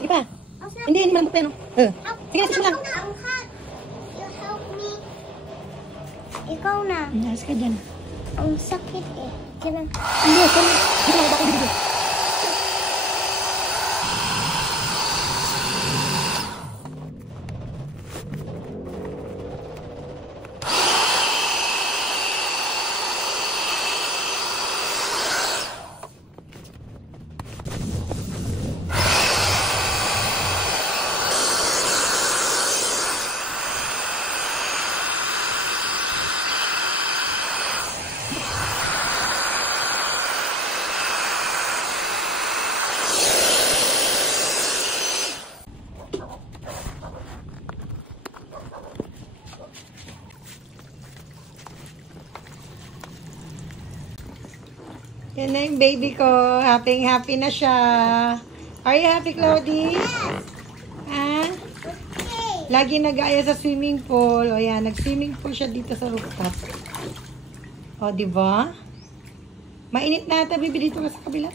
Sige pa. Hindi malambot pa yan. Sige na, sige lang. You help me. Ikaw na. Alas ka dyan. Ang sakit eh. Kailan? Hindi, sorry. Dito lang, bako dito. Yan na yung baby ko. Happy na siya. Are you happy, Cloudy? Yes. Ha? Okay. Lagi nag-aaya sa swimming pool. O yan, nag-swimming pool siya dito sa rooftop. O, diba? Mainit na ata, baby, dito ka sa kabila.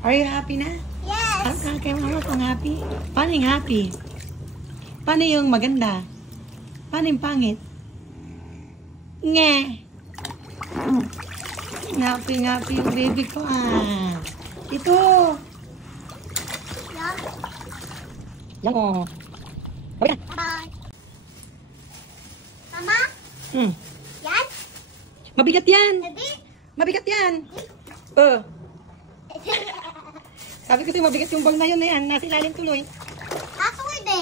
Are you happy na? Yes. Kaya mama kung happy. Paano yung happy? Paano yung maganda? Paano yung pangit? Nge. Happy yung baby ko Ito. Yan ko. Okay na. Bye. Mama? Yan? Mabigat yan. Baby? Mabigat yan. Sabi ko sa'yo, mabigat yung ball na yun na yan. Nasa ilalim tuloy. Ako hindi.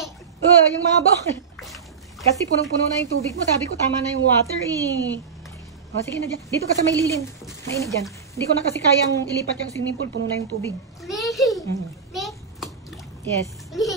Yung mga ball. Kasi punong-puno na yung tubig mo. Sabi ko, tama na yung water eh. O, sige na dyan. Dito ka sa may lilin. Mainit dyan. Hindi ko na kasi kayang ilipat yung swimming pool. Puno na yung tubig. Ni. Ni. Yes. Ni.